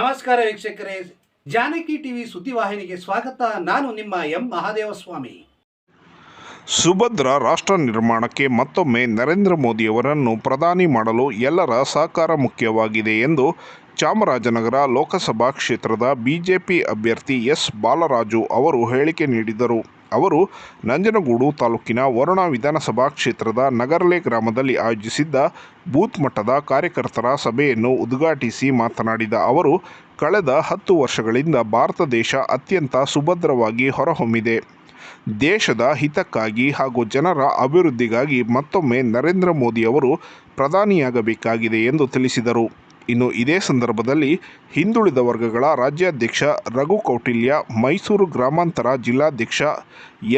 ನಮಸ್ಕಾರ ವೀಕ್ಷಕರೇ. ಜಾನಕಿ ಟಿವಿ ಸುದ್ದಿವಾಹಿನಿಗೆ ಸ್ವಾಗತ. ನಾನು ನಿಮ್ಮ ಎಂ. ಮಹಾದೇವಸ್ವಾಮಿ. ಸುಭದ್ರ ರಾಷ್ಟ್ರ ನಿರ್ಮಾಣಕ್ಕೆ ಮತ್ತೊಮ್ಮೆ ನರೇಂದ್ರ ಮೋದಿಯವರನ್ನು ಪ್ರಧಾನಿ ಮಾಡಲು ಎಲ್ಲರ ಸಹಕಾರ ಮುಖ್ಯವಾಗಿದೆ ಎಂದು ಚಾಮರಾಜನಗರ ಲೋಕಸಭಾ ಕ್ಷೇತ್ರದ ಬಿಜೆಪಿ ಅಭ್ಯರ್ಥಿ ಎಸ್. ಬಾಲರಾಜು ಅವರು ಹೇಳಿಕೆ ನೀಡಿದರು. ಅವರು ನಂಜನಗೂಡು ತಾಲೂಕಿನ ವರುಣ ವಿಧಾನಸಭಾ ಕ್ಷೇತ್ರದ ನಗರ್ಲೆ ಗ್ರಾಮದಲ್ಲಿ ಆಯೋಜಿಸಿದ್ದ ಬೂತ್ ಮಟ್ಟದ ಕಾರ್ಯಕರ್ತರ ಸಭೆಯನ್ನು ಉದ್ಘಾಟಿಸಿ ಮಾತನಾಡಿದ ಅವರು, ಕಳೆದ ಹತ್ತು ವರ್ಷಗಳಿಂದ ಭಾರತ ದೇಶ ಅತ್ಯಂತ ಸುಭದ್ರವಾಗಿ ಹೊರಹೊಮ್ಮಿದೆ. ದೇಶದ ಹಿತಕ್ಕಾಗಿ ಹಾಗೂ ಜನರ ಅಭಿವೃದ್ಧಿಗಾಗಿ ಮತ್ತೊಮ್ಮೆ ನರೇಂದ್ರ ಮೋದಿಯವರು ಪ್ರಧಾನಿಯಾಗಬೇಕಾಗಿದೆ ಎಂದು ತಿಳಿಸಿದರು. ಇನ್ನು ಇದೇ ಸಂದರ್ಭದಲ್ಲಿ ಹಿಂದುಳಿದ ವರ್ಗಗಳ ರಾಜ್ಯಾಧ್ಯಕ್ಷ ರಘು ಕೌಟಿಲ್ಯ, ಮೈಸೂರು ಗ್ರಾಮಾಂತರ ಜಿಲ್ಲಾಧ್ಯಕ್ಷ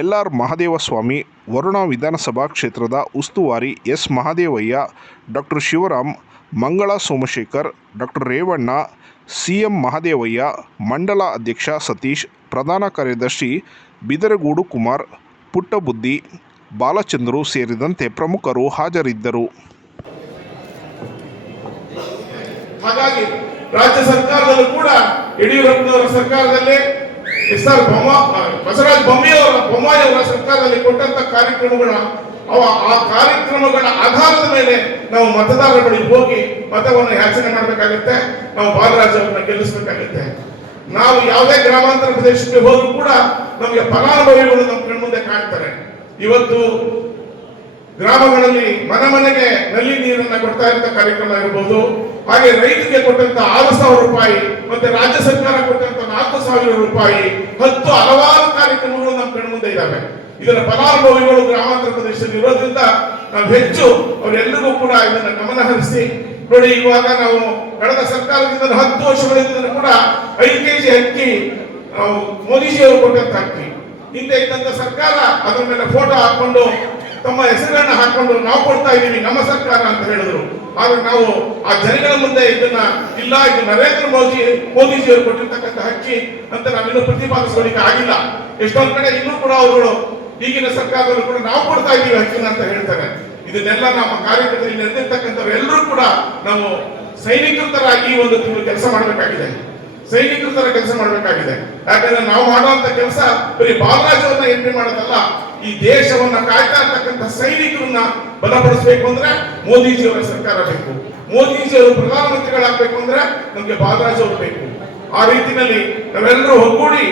ಎಲ್ ಆರ್ ಮಹದೇವಸ್ವಾಮಿ, ವರುಣ ವಿಧಾನಸಭಾ ಕ್ಷೇತ್ರದ ಉಸ್ತುವಾರಿ S. Mahadevaiah, doctor Shivaram, Mangala Somashekhar, doctor Revanna, CM Mahadevaiah, ಮಂಡಲ ಅಧ್ಯಕ್ಷ ಸತೀಶ್, ಪ್ರಧಾನ ಕಾರ್ಯದರ್ಶಿ ಬಿದರಗೂಡು ಕುಮಾರ್ ಪುಟ್ಟಬುದ್ಧಿ ಬಾಲಚಂದ್ರು ಸೇರಿದಂತೆ ಪ್ರಮುಖರು ಹಾಜರಿದ್ದರು. ಹಾಗಾಗಿ ರಾಜ್ಯ ಸರ್ಕಾರದಲ್ಲೂ ಕೂಡ ಯಡಿಯೂರಪ್ಪನವರ ಸರ್ಕಾರದಲ್ಲಿ ಎಸ್ ಆರ್ ಬೊಮ್ಮ ಬಸವರಾಜ ಬೊಮ್ಮೆಯವರ ಬೊಮ್ಮಾಯಿ ಅವರ ಸರ್ಕಾರದಲ್ಲಿ ಕೊಟ್ಟಂತ ಕಾರ್ಯಕ್ರಮಗಳ, ಅವ ಆ ಕಾರ್ಯಕ್ರಮಗಳ ಆಧಾರದ ಮೇಲೆ ನಾವು ಮತದಾರರ ಬಳಿ ಹೋಗಿ ಮತವನ್ನು ಯಾಚನೆ ಮಾಡಬೇಕಾಗುತ್ತೆ, ನಾವು ಬಾಲರಾಜ್ ಅವರನ್ನ ಗೆಲ್ಲಿಸಬೇಕಾಗುತ್ತೆ. ನಾವು ಯಾವುದೇ ಗ್ರಾಮಾಂತರ ಪ್ರದೇಶಕ್ಕೆ ಹೋದ್ರೂ ಕೂಡ ನಮಗೆ ಫಲಾನುಭವಿಗಳು ನಮ್ಮ ಕಣ್ಮುಂದೆ ಕಾಣ್ತಾರೆ. ಇವತ್ತು ಗ್ರಾಮಗಳಲ್ಲಿ ಮನೆ ಮನೆಗೆ ನಲ್ಲಿ ನೀರನ್ನ ಕೊಡ್ತಾ ಇರುವಂತ ಕಾರ್ಯಕ್ರಮ ಇರಬಹುದು ಹಾಗೆ ರೈತರಿಗೆ ಕೊಟ್ಟಂತ ಆರು ಸಾವಿರ ರೂಪಾಯಿ ಮತ್ತೆ ರಾಜ್ಯ ಸರ್ಕಾರ ಕೊಟ್ಟಂತ ನಾಲ್ಕು ಸಾವಿರ ರೂಪಾಯಿ ಹತ್ತು ಹಲವಾರು ಕಾರ್ಯಕ್ರಮಗಳು ನಮ್ಮ ಕಣ್ಮುಂದೆ ಇದ್ದಾವೆ ಇದರ ಫಲಾನುಭವಿಗಳು ಗ್ರಾಮಾಂತರ ಪ್ರದೇಶದಲ್ಲಿ ಇರೋದ್ರಿಂದ ನಾವು ಹೆಚ್ಚು ಅವರೆಲ್ಲರಿಗೂ ಕೂಡ ಇದನ್ನ ಗಮನ ಹರಿಸಿ ನೋಡಿ ಇವಾಗ ನಾವು ಕಳೆದ ಸರ್ಕಾರದಿಂದ ಹತ್ತು ವರ್ಷಗಳಿಂದ ಕೂಡ ಐದು ಕೆಜಿ ಅಕ್ಕಿ ನಾವು ಮೋದಿಜಿಯವರು ಕೊಟ್ಟಂತ ಅಕ್ಕಿ. ಹಿಂದೆ ಇದ್ದಂತ ಸರ್ಕಾರ ಅದರ ಮೇಲೆ ಫೋಟೋ ಹಾಕೊಂಡು ತಮ್ಮ ಹೆಸರುಗಳನ್ನ ಹಾಕೊಂಡು ನಾವು ಕೊಡ್ತಾ ಇದ್ದೀವಿ, ನಮ್ಮ ಸರ್ಕಾರ ಅಂತ ಹೇಳಿದ್ರು. ಆದ್ರೆ ನಾವು ಆ ಜನಗಳ ಮುಂದೆ ಇದನ್ನ ಇಲ್ಲ, ಇದು ನರೇಂದ್ರ ಮೋದಿ, ಮೋದಿಜಿಯವರು ಕೊಟ್ಟಿರ್ತಕ್ಕಂಥ ಹಕ್ಕಿ ಅಂತ ನಾವಿನ್ನೂ ಪ್ರತಿಪಾದಿಸಲಿಕ್ಕೆ ಆಗಿಲ್ಲ. ಎಷ್ಟೊಂದ್ ಕಡೆ ಇನ್ನೂ ಕೂಡ ಅವರುಗಳು ಈಗಿನ ಸರ್ಕಾರದಲ್ಲೂ ಕೂಡ ನಾವು ಕೊಡ್ತಾ ಇದೀವಿ ಹಕ್ಕಿನ ಅಂತ ಹೇಳ್ತಾರೆ. ಇದನ್ನೆಲ್ಲ ನಮ್ಮ ಕಾರ್ಯಕ್ರಮದಲ್ಲಿ ಇಲ್ಲಿ ನೆರೆದಿರ್ತಕ್ಕಂಥವ್ರು ಎಲ್ಲರೂ ಕೂಡ ನಾವು ಸೈನಿಕರ ತರಾಗಿ ಈ ಒಂದು ತಿಂಗಳು ಕೆಲಸ ಮಾಡಬೇಕಾಗಿದೆ. ಸೈನಿಕರ ತರ ಕೆಲಸ ಮಾಡಬೇಕಾಗಿದೆ. ಯಾಕಂದ್ರೆ ನಾವು ಮಾಡುವಂತ ಕೆಲಸ ಬರೀ ಬಾಲರಾಜವನ್ನ ಎಂಟ್ರಿ ಮಾಡೋದಲ್ಲ ಈ ದೇಶವನ್ನ ಕಾಯ್ತಾ ಇರ್ತಕ್ಕಂಥ ಸೈನಿಕರನ್ನ ಬಲಪಡಿಸಬೇಕು ಅಂದ್ರೆ ಮೋದಿಜಿಯವರ ಸರ್ಕಾರ ಬೇಕು. ಮೋದಿಜಿಯವರು ಪ್ರಧಾನಮಂತ್ರಿಗಳಾಗಬೇಕು ಅಂದ್ರೆ ನಮಗೆ ಬಾಲರಾಜ್ ಅವರು ಬೇಕು. ಆ ರೀತಿಯಲ್ಲಿ ನಾವೆಲ್ಲರೂ ಒಗ್ಗೂಡಿ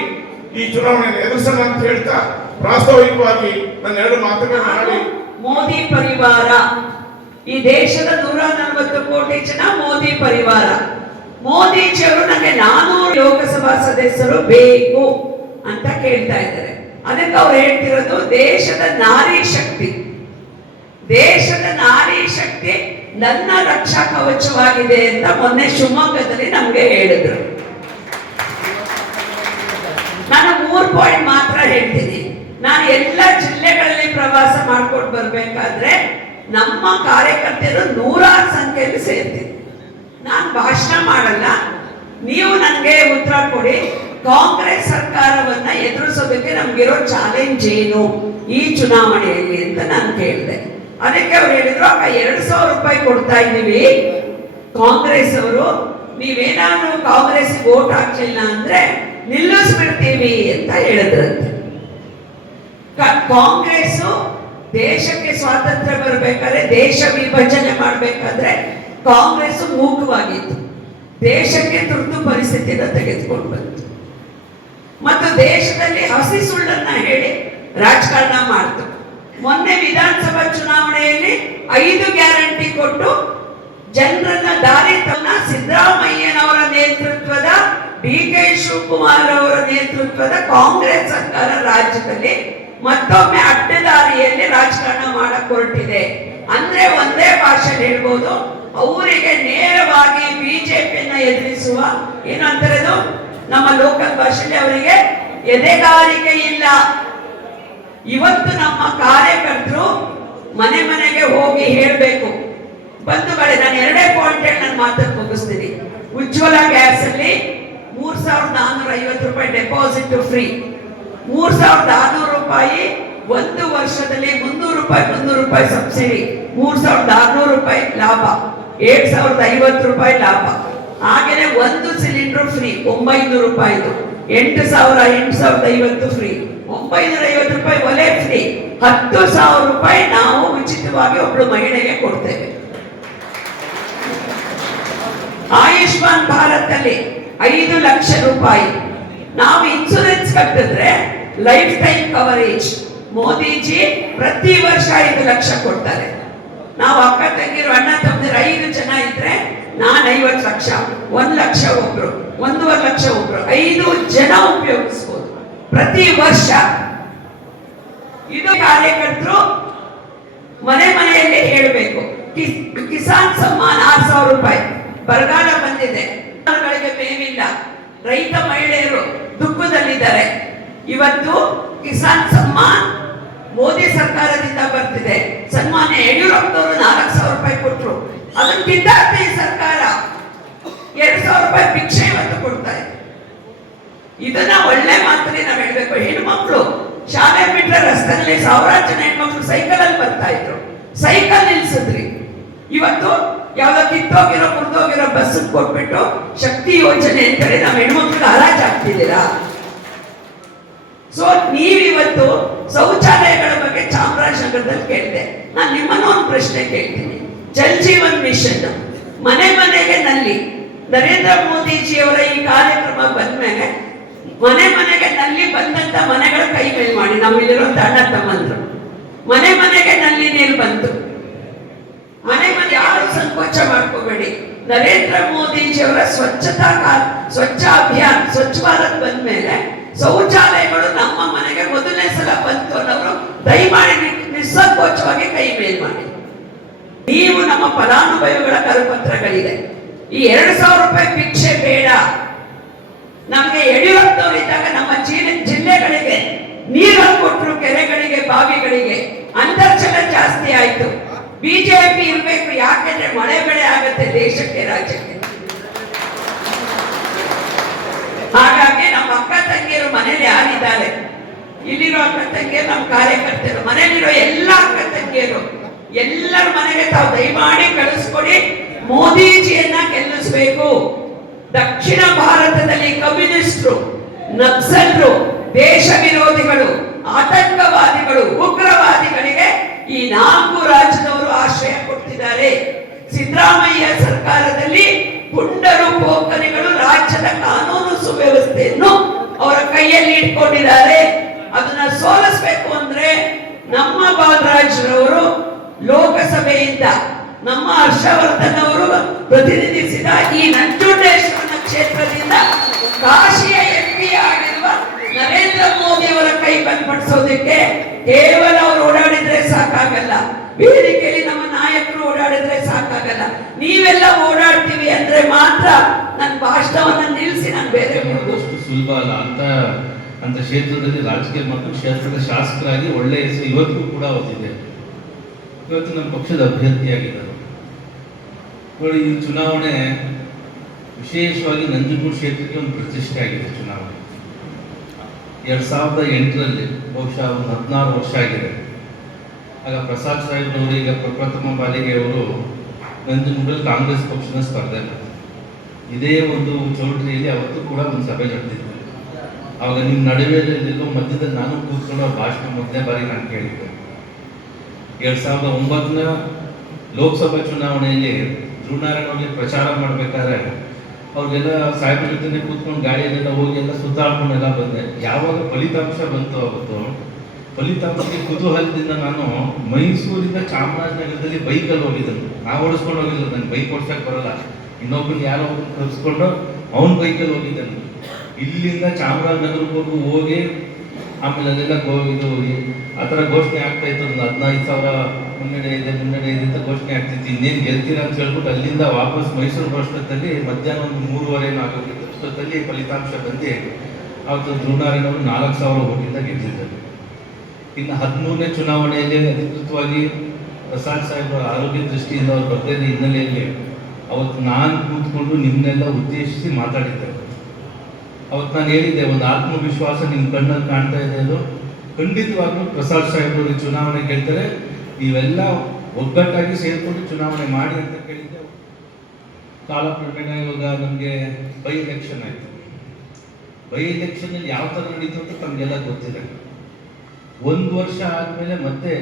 ಈ ಚುನಾವಣೆಯನ್ನು ಎದುರಿಸೋಣ ಅಂತ ಹೇಳ್ತಾ ಪ್ರಾಸ್ತಾವಿಕವಾಗಿ ನನ್ನ ಎರಡು ಮಾತುಗಳನ್ನ ಮಾಡಿ. ಮೋದಿ ಪರಿವಾರ. ಈ ದೇಶದ ನೂರ ನಲವತ್ತು ಕೋಟಿ ಜನ ಮೋದಿ ಪರಿವಾರ. ಮೋದಿಜಿಯವರು ನನಗೆ ನಾನೂರು ಲೋಕಸಭಾ ಸದಸ್ಯರು ಬೇಕು ಅಂತ ಕೇಳ್ತಾ ಇದ್ದಾರೆ. ಅದಕ್ಕೆ ಅವ್ರು ಹೇಳ್ತಿರೋದು ದೇಶದ ನಾರಿ ಶಕ್ತಿ. ದೇಶದ ನಾರಿ ಶಕ್ತಿ ನನ್ನ ರಕ್ಷಾ ಕವಚವಾಗಿದೆ ಅಂತ ಮೊನ್ನೆ ಶಿವಮೊಗ್ಗದಲ್ಲಿ ನಮ್ಗೆ ಹೇಳಿದ್ರು. ನಾನು ಮೂರು ಪಾಯಿಂಟ್ ಮಾತ್ರ ಹೇಳ್ತೀನಿ. ನಾನು ಎಲ್ಲ ಜಿಲ್ಲೆಗಳಲ್ಲಿ ಪ್ರವಾಸ ಮಾಡ್ಕೊಂಡು ಬರ್ಬೇಕಾದ್ರೆ ನಮ್ಮ ಕಾರ್ಯಕರ್ತರು ನೂರಾರು ಸಂಖ್ಯೆಯಲ್ಲಿ ಸೇರ್ತೀನಿ. ನಾನು ಭಾಷಣ ಮಾಡಲ್ಲ. ನೀವು ನನಗೆ ಉತ್ತರ ಕೊಡಿ. ಕಾಂಗ್ರೆಸ್ ಸರ್ಕಾರವನ್ನ ಎದುರಿಸೋದಕ್ಕೆ ನಮ್ಗಿರೋ ಚಾಲೆಂಜ್ ಏನು ಈ ಚುನಾವಣೆಯಲ್ಲಿ ಅಂತ ನಾನು ಕೇಳಿದೆ. ಅದಕ್ಕೆ ಅವ್ರು ಹೇಳಿದ್ರು, ಅಕ್ಕ, ಎರಡು ಸಾವಿರ ರೂಪಾಯಿ ಕೊಡ್ತಾ ಇದ್ದೀವಿ. ಕಾಂಗ್ರೆಸ್ ಅವರು, ನೀವೇನಾದ್ರೂ ಕಾಂಗ್ರೆಸ್ ವೋಟ್ ಹಾಕ್ಲಿಲ್ಲ ಅಂದ್ರೆ ನಿಲ್ಲಿಸ್ಬಿಡ್ತೀವಿ ಅಂತ ಹೇಳಿದ್ರಂತೆ. ಕಾಂಗ್ರೆಸ್ ದೇಶಕ್ಕೆ ಸ್ವಾತಂತ್ರ್ಯ ಬರಬೇಕಾದ್ರೆ, ದೇಶ ವಿಭಜನೆ ಮಾಡಬೇಕಾದ್ರೆ ಕಾಂಗ್ರೆಸ್ ಮೂಕವಾಗಿತ್ತು. ದೇಶಕ್ಕೆ ತುರ್ತು ಪರಿಸ್ಥಿತಿನ ತೆಗೆದುಕೊಂಡು ಬಂತು. ಮತ್ತು ದೇಶದಲ್ಲಿ ಹಸಿ ಸುಳ್ಳನ್ನ ಹೇಳಿ ರಾಜಕಾರಣ ಮಾಡ್ತು. ಮೊನ್ನೆ ವಿಧಾನಸಭಾ ಚುನಾವಣೆಯಲ್ಲಿ ಐದು ಗ್ಯಾರಂಟಿ ಕೊಟ್ಟು ಜನರನ್ನ ದಾರಿ ತನ್ನ ಸಿದ್ದರಾಮಯ್ಯನವರ ನೇತೃತ್ವದ ಡಿ ಕೆ ಶಿವಕುಮಾರ್ ಅವರ ನೇತೃತ್ವದ ಕಾಂಗ್ರೆಸ್ ಸರ್ಕಾರ ರಾಜ್ಯದಲ್ಲಿ ಮತ್ತೊಮ್ಮೆ ಅಡ್ಡದಾರಿಯಲ್ಲಿ ರಾಜಕಾರಣ ಮಾಡಕ್ ಹೊರಟಿದೆ ಅಂದ್ರೆ ಒಂದೇ ಭಾಷೆ ಹೇಳ್ಬೋದು, ಅವರಿಗೆ ನೇರವಾಗಿ ಬಿಜೆಪಿಯನ್ನ ಎದುರಿಸುವ ಏನಂತಾರದು? ನಮ್ಮ ಲೋಕಲ್ ಭಾಷೆಯಲ್ಲಿ ಅವರಿಗೆ ಎದೆಗಾರಿಕೆ ಇಲ್ಲ ಇವತ್ತು ನಮ್ಮ ಕಾರ್ಯಕರ್ತರು ಮನೆ ಮನೆಗೆ ಹೋಗಿ ಹೇಳಬೇಕು. ಬಂದು ಬಂಧುಗಳೇ ನಾನು ಎರಡೇ ಪಾಯಿಂಟ್ ಹೇಳಿ ನಾನು ಮಾತನ್ನು ಮುಗಿಸ್ತೀನಿ. ಉಜ್ವಲ ಗ್ಯಾಸ್ ಅಲ್ಲಿ ಮೂರ್ ಸಾವಿರದ ನಾನ್ನೂರ ಐವತ್ತು ರೂಪಾಯಿ ಡೆಪಾಸಿಟ್ ಫ್ರೀ ಮೂರ್ ಸಾವಿರದ ಆರ್ನೂರು ರೂಪಾಯಿ ಒಂದು ವರ್ಷದಲ್ಲಿ ಮುನ್ನೂರು ರೂಪಾಯಿ ಮುನ್ನೂರು ರೂಪಾಯಿ ಸಬ್ಸಿಡಿ ಮೂರ್ ಸಾವಿರದ ಆರ್ನೂರು ರೂಪಾಯಿ ಲಾಭ. ಏಳು ಸಾವಿರದ ಐವತ್ತು ರೂಪಾಯಿ ಲಾಭ. ಹಾಗೇನೆ ಒಂದು ಸಿಲಿಂಡರ್ ಫ್ರೀ, ಒಂಬೈನೂರು ರೂಪಾಯಿದು. ಎಂಟು ಸಾವಿರ, ಎಂಟು ಸಾವಿರದ ಐವತ್ತು ಫ್ರೀ. ಒಂಬೈನೂರ ಐವತ್ತು ರೂಪಾಯಿ ಒಲೆ ಫ್ರೀ. ಹತ್ತು ಸಾವಿರ ರೂಪಾಯಿ ನಾವು ಉಚಿತವಾಗಿ ಒಬ್ಬಳು ಮಹಿಳೆಗೆ ಕೊಡ್ತೇವೆ. ಆಯುಷ್ಮಾನ್ ಭಾರತ್ ಅಲ್ಲಿ ಐದು ಲಕ್ಷ ರೂಪಾಯಿ. ನಾವು ಇನ್ಸೂರೆನ್ಸ್ ಕಟ್ಟಿದ್ರೆ ಲೈಫ್ ಟೈಮ್ ಕವರೇಜ್ ಮೋದಿಜಿ ಪ್ರತಿ ವರ್ಷ ಐದು ಲಕ್ಷ ಕೊಡ್ತಾರೆ. ನಾವು ಅಕ್ಕ ತಂಗಿರು, ಅಣ್ಣ ತಮ್ಮದಿರು ಐದು ಜನ ಇದ್ರೆ ನಾನ್ ಐವತ್ತು ಲಕ್ಷ, ಒಂದು ಲಕ್ಷ ಒಬ್ರು, ಒಂದೂವರೆ ಲಕ್ಷ ಒಬ್ರು, ಐದು ಜನ ಉಪಯೋಗಿಸ್ಬೋದು. ಪ್ರತಿ ವರ್ಷ ಇದು ಕಾರ್ಯಕರ್ತರು ಮನೆ ಮನೆಯಲ್ಲೇ ಹೇಳಬೇಕು. ಕಿಸಾನ್ ಸಮ್ಮಾನ್ ಆರು ಸಾವಿರ ರೂಪಾಯಿ. ಬರಗಾಲ ಬಂದಿದೆ. ಮೇವಿಲ್ಲ. ರೈತ ಮಹಿಳೆಯರು ದುಃಖದಲ್ಲಿದ್ದಾರೆ. ಇವತ್ತು ಕಿಸಾನ್ ಸಮ್ಮಾನ್ ಮೋದಿ ಸರ್ಕಾರದಿಂದ ಬರ್ತಿದೆ. ಸನ್ಮಾನ್ಯ ಯಡಿಯೂರಪ್ಪನವರು ನಾಲ್ಕು ಸಾವಿರ ರೂಪಾಯಿ ಕೊಟ್ಟರು ಅದಕ್ಕಿಂತ ಈ ಸರ್ಕಾರ ಎರಡು ಸಾವಿರ ರೂಪಾಯಿ ಭಿಕ್ಷೆ ಇವತ್ತು ಕೊಡ್ತಾ ಇದೆ. ಇದನ್ನ ಒಳ್ಳೆ ಮಾತಲ್ಲಿ ನಾವು ಹೇಳ್ಬೇಕು. ಹೆಣ್ಮಕ್ಳು ಶಾಲೆ ಬಿಟ್ರೆ ರಸ್ತೆಯಲ್ಲಿ ಸಾವಿರಾರು ಜನ ಹೆಣ್ಮಕ್ಳು ಸೈಕಲ್ ಅಲ್ಲಿ ಬರ್ತಾ ಇದ್ರು. ಸೈಕಲ್ ನಿಲ್ಸಿದ್ರಿ. ಇವತ್ತು ಯಾವ್ದೋ ಕಿತ್ತೋಗಿರೋ, ಮುರಿದೋಗಿರೋ ಬಸ್ ಕೊಟ್ಬಿಟ್ಟು ಶಕ್ತಿ ಯೋಜನೆ ಅಂತೇಳಿ ನಾವು ಹೆಣ್ಮಕ್ಳಿಗೆ ಹರಾಜ್ ಆಗ್ತಿದ್ದೀರಾ? ಸೊ ನೀವಿವತ್ತು ಶೌಚಾಲಯಗಳ ಬಗ್ಗೆ ಚಾಮರಾಜನಗರದಲ್ಲಿ ಕೇಳಿದೆ. ನಾನು ನಿಮ್ಮನ್ನು ಒಂದು ಪ್ರಶ್ನೆ ಕೇಳ್ತೀನಿ. ಜಲ್ ಜೀವನ್ ಮಿಷನ್. ಮನೆ ಮನೆಗೆ ನಲ್ಲಿ. ನರೇಂದ್ರ ಮೋದಿಜಿಯವರ ಈ ಕಾರ್ಯಕ್ರಮ ಬಂದ್ಮೇಲೆ ಮನೆ ಮನೆಗೆ ನಲ್ಲಿ ಬಂದಂತ ಮನೆಗಳ ಕೈ ಕೈ ಮಾಡಿ ನಮ್ಮಲ್ಲಿರೋ ತಣ್ಣ ತಮ್ಮಂದ್ರು. ಮನೆ ಮನೆಗೆ ನಲ್ಲಿ ನೀರು ಬಂತು. ಮನೆ ಮನೆ ಯಾರು ಸಂಕೋಚ ಮಾಡ್ಕೋಬೇಡಿ. ನರೇಂದ್ರ ಮೋದಿಜಿಯವರ ಸ್ವಚ್ಛತಾ ಸ್ವಚ್ಛ ಅಭಿಯಾನ್, ಸ್ವಚ್ಛ ಭಾರತ್ ಬಂದ್ಮೇಲೆ ಶೌಚಾಲಯಗಳು ನಮ್ಮ ಮನೆಗೆ ಮೊದಲನೇ ಸಲ ಬಂತು ಅನ್ನೋರು ದಯಮಾಡಿ ನಿಸ್ಸಂಕೋಚವಾಗಿ ಕೈ ಮೇಲ್ ಮಾಡಿ. ನೀವು ನಮ್ಮ ಫಲಾನುಭವಿಗಳ ಕರಪತ್ರಗಳಿದೆ. ಈ ಎರಡು ಸಾವಿರ ರೂಪಾಯಿ ಭಿಕ್ಷೆ ಬೇಡ. ನಮಗೆ ಯಡಿಯೂರಪ್ಪನವರು ಇದ್ದಾಗ ನಮ್ಮ ಜಿಲ್ಲೆ ಜಿಲ್ಲೆಗಳಿಗೆ ನೀರು ಕೊಟ್ಟರು ಕೆರೆಗಳಿಗೆ, ಬಾವಿಗಳಿಗೆ ಅಂತರ್ಜಲ ಜಾಸ್ತಿ ಆಯ್ತು. ಬಿಜೆಪಿ ಇರಬೇಕು, ಯಾಕೆಂದ್ರೆ ಮಳೆ ಬೆಳೆ ಆಗುತ್ತೆ ದೇಶಕ್ಕೆ, ರಾಜ್ಯಕ್ಕೆ. ಹಾಗಾಗಿ ನಮ್ಮ ಅಕ್ಕ ತಂಗಿಯರು ಮನೇಲಿ ಯಾರಿದ್ದಾರೆ? ಇಲ್ಲಿರೋ ಅಕ್ಕ ತಂಗಿಯರು, ನಮ್ಮ ಕಾರ್ಯಕರ್ತರು ಮನೇಲಿರೋ ಎಲ್ಲ ಅಕ್ಕ ತಂಗಿಯರು. ಎಲ್ಲರ ಮನೆಗೆ ತಾವು ದಯಮಾಡಿ ಕಳಿಸ್ಕೊಡಿ. ಮೋದಿಜಿಯನ್ನ ಗೆಲ್ಲಿಸ್ಬೇಕು. ದಕ್ಷಿಣ ಭಾರತದಲ್ಲಿ ಕಮ್ಯುನಿಸ್ಟ್ರು, ನಕ್ಸಲ್ರು ದೇಶ ವಿರೋಧಿಗಳು ಆತಂಕವಾದಿಗಳು, ಉಗ್ರವಾದಿಗಳಿಗೆ ಈ ನಾಲ್ಕು ರಾಜ್ಯದವರು ಆಶ್ರಯ ಕೊಡ್ತಿದ್ದಾರೆ. ಸಿದ್ದರಾಮಯ್ಯ ಸರ್ಕಾರದಲ್ಲಿ ಪುಂಡರು ಪೋಕರಿಗಳು ರಾಜ್ಯದ ಕಾನೂನು ಸುವ್ಯವಸ್ಥೆಯನ್ನು ಅವರ ಕೈಯಲ್ಲಿ ಇಟ್ಕೊಂಡಿದ್ದಾರೆ. ಅದನ್ನ ಸೋಲಿಸಬೇಕು ಅಂದ್ರೆ ನಮ್ಮ ಬಾಲರಾಜ್ರವರು ಲೋಕಸಭೆಯಿಂದ ನಮ್ಮ ಹರ್ಷವರ್ಧನ್ ಅವರು ಪ್ರತಿನಿಧಿಸಿದ ಈ ನಂಜುಂಡೇಶ್ವರನ ಕ್ಷೇತ್ರದಿಂದ ಕಾಶಿಯ ಎಂಪಿ ಆಗಿರುವ ನರೇಂದ್ರ ಮೋದಿ ಅವರ ಕೈ ಬಂದ್ಪಡಿಸೋದಕ್ಕೆ ಕೇವಲ ಅವರು ಓಡಾಡಿದ್ರೆ ಸಾಕಾಗಲ್ಲ. ವೇದಿಕೆಯಲ್ಲಿ ನಮ್ಮ ನಾಯಕರು ಓಡಾಡಿದ್ರೆ ಸಾಕಾಗಲ್ಲ. ನೀವೆಲ್ಲ ಓಡಾಡ್ತೀವಿ ಅಂದ್ರೆ ಮಾತ್ರ ನನ್ನ ಭಾಷಣವನ್ನ ನಿಲ್ಲಿಸಿ ನಾನು ಬೇರೆ ಸುಲಭ ಅಲ್ಲ. ಅಂತ ಅಂತ ಕ್ಷೇತ್ರದಲ್ಲಿ ರಾಜಕೀಯ ಮತ್ತು ಕ್ಷೇತ್ರದ ಶಾಸಕರಾಗಿ ಒಳ್ಳೆಯ ಹೆಸರು ಇವತ್ತಿಗೂ ಕೂಡ ಹೊಂದಿದೆ ಇವತ್ತು ನಮ್ಮ ಪಕ್ಷದ ಅಭ್ಯರ್ಥಿಯಾಗಿದ್ದರು. ನೋಡಿ ಈ ಚುನಾವಣೆ ವಿಶೇಷವಾಗಿ ನಂಜನಗೂಡು ಕ್ಷೇತ್ರಕ್ಕೆ ಒಂದು ಪ್ರತಿಷ್ಠೆ ಆಗಿದೆ ಚುನಾವಣೆ. ಎರಡು ಸಾವಿರದ ಎಂಟರಲ್ಲಿ ಬಹುಶಃ ಒಂದು ಹದಿನಾರು ವರ್ಷ ಆಗಿದೆ. ಆಗ ಪ್ರಸಾದ್ ಸಾಹೇಬ್ರವರು, ಈಗ ಪ್ರಪ್ರಥಮ ಬಾರಿಗೆ ಅವರು ನಂಜನಗೂಡಲ್ಲಿ ಕಾಂಗ್ರೆಸ್ ಪಕ್ಷದ ಸ್ಪರ್ಧೆ ಇದೇ ಒಂದು ಚೌಲ್ಟ್ರಿಯಲ್ಲಿ ಅವತ್ತು ಕೂಡ ಒಂದು ಸಭೆ ನಡೆದಿತ್ತು. ಆವಾಗ ನಿಮ್ಮ ನಡುವೆ ಮಧ್ಯದಲ್ಲಿ ನಾನು ಕೂತ್ಕೊಂಡು ಭಾಷಣ ಮೊದಲನೇ ಬಾರಿ ನಾನು ಕೇಳಿದ್ದೆ. ಎರಡು ಸಾವಿರದ ಒಂಬತ್ತನ ಲೋಕಸಭಾ ಚುನಾವಣೆಯಲ್ಲಿ ಅವ್ರಿಗೆ ಪ್ರಚಾರ ಮಾಡಬೇಕಾದ್ರೆ ಅವ್ರಿಗೆಲ್ಲ ಸಾಹೇಬ್ರ ಜೊತೆ ಕೂತ್ಕೊಂಡು ಗಾಡಿಯಲ್ಲೆಲ್ಲ ಹೋಗಿ ಎಲ್ಲ ಸುತ್ತಾಡ್ಕೊಂಡೆಲ್ಲ ಬಂದೆ. ಯಾವಾಗ ಫಲಿತಾಂಶ ಬಂತು ಅವತ್ತು ಫಲಿತಾಂಶಕ್ಕೆ ಕುತೂಹಲದಿಂದ ನಾನು ಮೈಸೂರಿಂದ ಚಾಮರಾಜನಗರದಲ್ಲಿ ಬೈಕಲ್ಲಿ ಹೋಗಿದ್ದನು ನಾವು ಓಡಿಸ್ಕೊಂಡು ಹೋಗಿಲ್ಲ ನನಗೆ ಬೈಕ್ ಓಡಿಸಕ್ಕೆ ಬರಲ್ಲ. ಇನ್ನೊಬ್ಬರು ಯಾರೋ ಕಳಿಸ್ಕೊಂಡು ಅವನ ಬೈಕಲ್ಲಿ ಹೋಗಿದ್ದನು ಇಲ್ಲಿಂದ ಚಾಮರಾಜನಗರವರೆಗೂ ಹೋಗಿ ಆಮೇಲೆ ಅದೆಲ್ಲ ಗೋ ಇದು ಆ ಥರ ಘೋಷಣೆ ಆಗ್ತಾ ಇತ್ತು, ಒಂದು ಹದಿನೈದು ಸಾವಿರ ಮುನ್ನಡೆ ಇದೆ ಮುನ್ನಡೆ ಇದೆ ಅಂತ ಘೋಷಣೆ ಆಗ್ತಿತ್ತು. ಇನ್ನೇನು ಗೆಲ್ತೀರಾ ಅಂತ ಹೇಳ್ಬಿಟ್ಟು ಅಲ್ಲಿಂದ ವಾಪಸ್ ಮೈಸೂರು ಬರೋಷ್ಟೊತ್ತಲ್ಲಿ ಮಧ್ಯಾಹ್ನ ಒಂದು ಮೂರುವರೆ ಆಗೋಗಿತ್ತು. ಅಷ್ಟೊತ್ತಲ್ಲಿ ಫಲಿತಾಂಶ ಬಂದು ಅವತ್ತು ಧ್ರುವನಾರಾಯಣ ಅವರು ನಾಲ್ಕು ಸಾವಿರ ಓಟಿಂದ ಗೆದ್ದಿದ್ದರು. ಇನ್ನು ಹದಿಮೂರನೇ ಚುನಾವಣೆಯಲ್ಲಿ ಅಧಿಕೃತವಾಗಿ ಪ್ರಸಾದ್ ಸಾಹೇಬ್ ಆರೋಗ್ಯ ದೃಷ್ಟಿಯಿಂದ ಅವ್ರು ಬರ್ತಿದ್ದ ಹಿನ್ನೆಲೆಯಲ್ಲಿ ಅವತ್ತು ನಾನು ಕೂತ್ಕೊಂಡು ನಿಮ್ಮನ್ನೆಲ್ಲ ಉದ್ದೇಶಿಸಿ ಮಾತಾಡಿದ್ದೆ ಅವತ್ತು ನಾನು ಹೇಳಿದ್ದೆ, ಒಂದು ಆತ್ಮವಿಶ್ವಾಸ ನಿಮ್ಮ ಕಣ್ಣಲ್ಲಿ ಕಾಣ್ತಾ ಇದೆ ಅದು. ಖಂಡಿತವಾಗ್ಲೂ ಪ್ರಸಾದ್ ಸಾಹೇಬ್ರು ಚುನಾವಣೆ ಗೆಲ್ತಾರೆ ನೀವೆಲ್ಲ ಒಗ್ಗಟ್ಟಾಗಿ ಸೇರ್ಕೊಂಡು ಚುನಾವಣೆ ಮಾಡಿ ಅಂತ ಕೇಳಿದ್ದೆ. ಕಾಲಕ್ರಮೇಣ ಇವಾಗ ನಮಗೆ ಬೈ ಎಲೆಕ್ಷನ್ ಆಯಿತು. ಬೈ ಎಲೆಕ್ಷನಲ್ಲಿ ಯಾವ ಥರ ನಡೀತು ಅಂತ ತಮಗೆಲ್ಲ ಗೊತ್ತಿದೆ. ಒಂದು ವರ್ಷ ಆದಮೇಲೆ ಮತ್ತೆ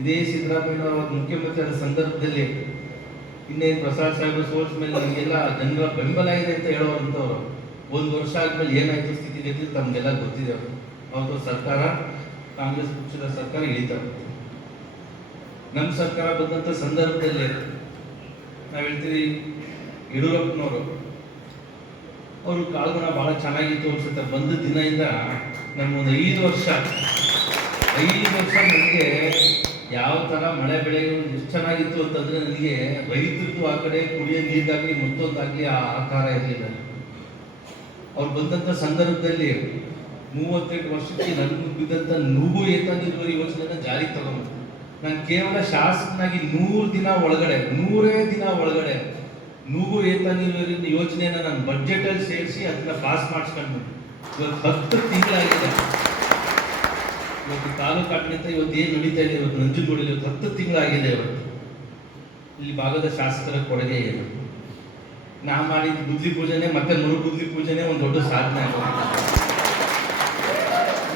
ಇದೇ ಸಿದ್ದರಾಮಯ್ಯ ಅವರ ಮುಖ್ಯಮಂತ್ರಿ ಸಂದರ್ಭದಲ್ಲಿ ಇನ್ನೇನು ಪ್ರಸಾದ್ ಸಾಹೇಬ್ ಸೋಲ್ಸ್ ಮೇಲೆ ನಮಗೆಲ್ಲ ಜನರ ಬೆಂಬಲ ಇದೆ ಅಂತ ಹೇಳೋವಂಥವ್ರು. ಒಂದು ವರ್ಷ ಆದ್ಮೇಲೆ ಏನಾಯ್ತು ಸ್ಥಿತಿಗತಿ ತಮಗೆಲ್ಲ ಗೊತ್ತಿದೆ ಅವರು. ಸರ್ಕಾರ, ಕಾಂಗ್ರೆಸ್ ಪಕ್ಷದ ಸರ್ಕಾರ ಇಳಿತಾ ನಮ್ಮ ಸರ್ಕಾರ ಬಂದಂಥ ಸಂದರ್ಭದಲ್ಲಿ ನಾವು ಹೇಳ್ತೀವಿ, ಯಡಿಯೂರಪ್ಪನವರು, ಅವರು ಕಾಲಗುಣ ಭಾಳ ಚೆನ್ನಾಗಿತ್ತು ಅನ್ಸುತ್ತೆ ಬಂದ ದಿನದಿಂದ ನಮ್ಮೊಂದು ಐದು ವರ್ಷ ಐದು ವರ್ಷ ನನಗೆ ಯಾವ ಥರ ಮಳೆ ಬೆಳೆಗಳು ಎಷ್ಟು ಚೆನ್ನಾಗಿತ್ತು ಅಂತಂದರೆ ನನಗೆ ರೈತರದ್ದು ಆ ಕಡೆ ಕುಡಿಯೋ ನೀರಿಗಾಗಲಿ, ಮತ್ತೊಂದಾಗಲಿ ಆ ಆಕಾರ ಇರಲಿಲ್ಲ. ಅವ್ರು ಬಂದಂಥ ಸಂದರ್ಭದಲ್ಲಿ ಮೂವತ್ತೆಂಟು ವರ್ಷಕ್ಕೆ ನನಗೆ ಬಿದ್ದಂಥ ನೂಗು ಏತ ಯೋಜನೆಯನ್ನ ಜಾರಿಗೆ ತಗೊಂಡು. ನಾನು ಕೇವಲ ಶಾಸಕನಾಗಿ ನೂರು ದಿನ ಒಳಗಡೆ, ನೂರೇ ದಿನ ಒಳಗಡೆ ನೂಗು ಏತ ಯೋಜನೆಯನ್ನ ಯೋಜನೆನ ನಾನು ಬಡ್ಜೆಟಲ್ಲಿ ಸೇರಿಸಿ ಅದನ್ನ ಪಾಸ್ ಮಾಡಿಸ್ಕೊಂಡು ಇವತ್ತು ಹತ್ತು ತಿಂಗಳಾಗಿದೆ. ಇವತ್ತು ತಾಲೂಕು ಆಡಳಿತ ಇವತ್ತು ಏನು ನಡೀತಾ ಇದೆ ಇವತ್ತು ನಂಜನಗೂಡಲ್ಲಿ ಇವತ್ತು ಹತ್ತು ತಿಂಗಳಾಗಿದೆ ಇವತ್ತು. ಇಲ್ಲಿ ಭಾಗದ ಶಾಸಕರ ಕೊಡುಗೆ ಏನು? ನಾ ಮಾಡಿದ ಬುದ್ಧಿ ಪೂಜೆನೆ ಮತ್ತೆ ಮರು ಬುದ್ಧಿ ಪೂಜೆನೆ ಒಂದು ದೊಡ್ಡ ಸಾಧನೆ